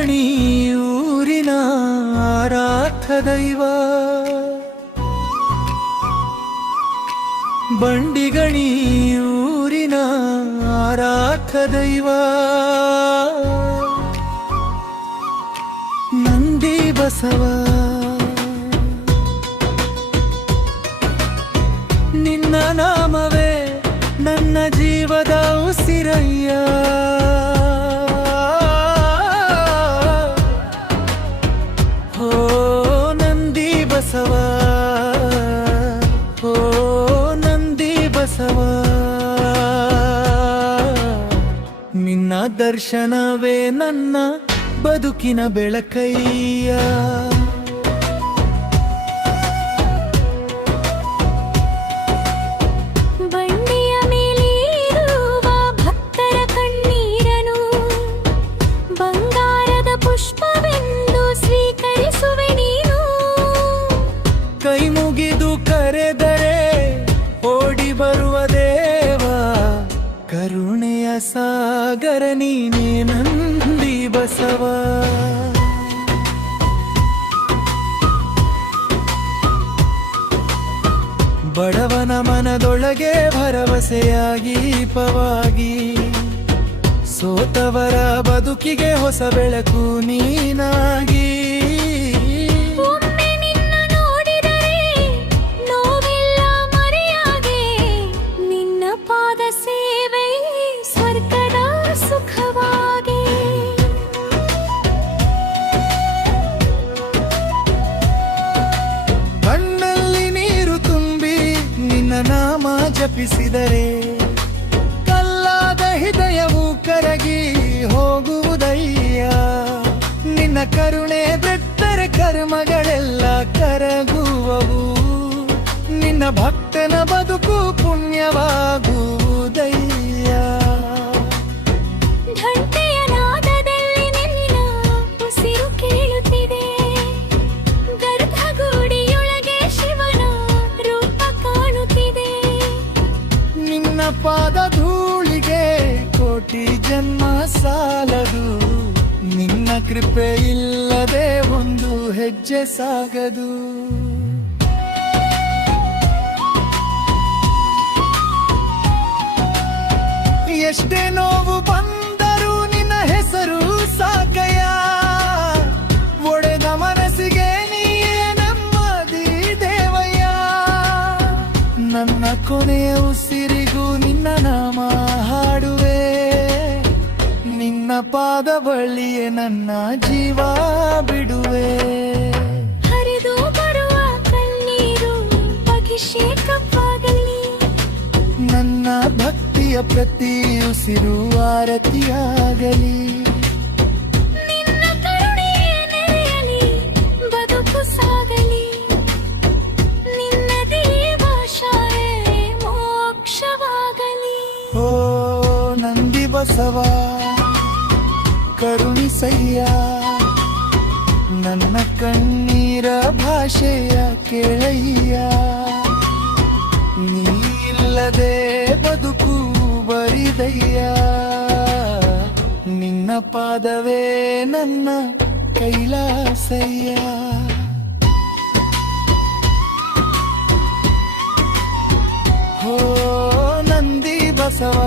ಬಂಡಿಗಣಿ ಊರಿನ ಆರಾಧ್ಯ ದೈವ, ಬಂಡಿಗಣಿ ಊರಿನ ಆರಾಧ್ಯ ದೈವ, ನಂದಿ ಬಸವ. ನಿನ್ನ ನಾಮವೇ ನನ್ನ ಜೀವದ ಉಸಿರಯ್ಯ, ಓ ನಂದಿ ಬಸವ, ಓ ನಂದಿ ಬಸವ. ನಿನ್ನ ದರ್ಶನವೇ ನನ್ನ ಬದುಕಿನ ಬೆಳಕಯ್ಯ. ಕೈ ಮುಗಿದು ಕರೆದರೆ ಓಡಿ ಬರುವ ದೇವ, ಕರುಣೆಯ ಸಾಗರ ನೀನೇ ನಂದಿ ಬಸವ. ಬಡವನ ಮನದೊಳಗೆ ಭರವಸೆಯಾಗಿ ಪವಾಗಿ, ಸೋತವರ ಬದುಕಿಗೆ ಹೊಸ ಬೆಳಕು ನೀನಾಗಿ. ಕಣ್ಣಲ್ಲಿ ನೀರು ತುಂಬಿ ನಿನ್ನ ನಾಮ ಜಪಿಸಿದರೆ, ಕಲ್ಲಾದ ಹೃದಯವು ಕರಗಿ ಹೋಗುವುದಯ್ಯ. ನಿನ್ನ ಕರುಣೆ ಬಿಟ್ಟರೆ ಕರ್ಮಗಳೆಲ್ಲ ಕರಗುವವು, ನಿನ್ನ ಭಕ್ತನ ಬದುಕು ಪುಣ್ಯವಾಗುವುದಯ್ಯ. ಘಂಟೆಯ ನಾದದಲ್ಲಿ ನಿನ್ನ ಉಸಿರು ಕೇಳುತ್ತಿದೆ, ಗರ್ಭಗುಡಿಯೊಳಗೆ ಶಿವನ ರೂಪ ಕಾಣುತ್ತಿದೆ. ನಿನ್ನ ಪಾದ ಧೂಳಿಗೆ ಕೋಟಿ ಜನ್ಮ ಸಾಲದು, ನಿನ್ನ ಕೃಪೆ ಇಲ್ಲದೆ ಒಂದು ಹೆಜ್ಜೆ ಸಾಗದು. ಎಷ್ಟೇ ನೋವು ಬಂದರೂ ನಿನ್ನ ಹೆಸರು ಸಾಕಯ್ಯ, ಒಡೆದ ಮನಸ್ಸಿಗೆ ನೀಯೇ ನೆಮ್ಮದಿ ದೇವಯ್ಯ. ನನ್ನ ಕೊನೆಯ ಉಸಿರಿಗೂ ನಿನ್ನ ನಾಮ ಹಾಡುವೆ, ನಿನ್ನ ಪಾದ ಬಳಿಯೇ ನನ್ನ ಜೀವ ಬಿಡುವೆ. ಹರಿದು ಬರುವ ಕಣ್ಣೀರು ಅಭಿಷೇಕವಾಗಲಿ, ನನ್ನ ಭಕ್ತಿಯ ಪ್ರತಿ ಉಸಿರು ಆರತಿಯಾಗಲಿ. ನಿನ್ನ ಕರುಣೆಯ ನೆಲೆಯಲಿ ಬದುಕು ಸಾಗಲಿ, ನಿನ್ನ ದೇವಾಶಾಯೆ ಮೋಕ್ಷವಾಗಲಿ. ಓ ನಂದಿ ಬಸವ ಕರುಣಿಸಯ್ಯ, ನನ್ನ ಕಣ್ಣೀರ ಭಾಷೆಯ ಕೇಳಯ್ಯ. ನೀ ಇಲ್ಲದೆ ಬದುಕು ಬರಿದಯ್ಯ, ನಿನ್ನ ಪಾದವೇ ನನ್ನ ಕೈಲಾಸಯ್ಯ. ಹೋ ನಂದಿ ಬಸವ.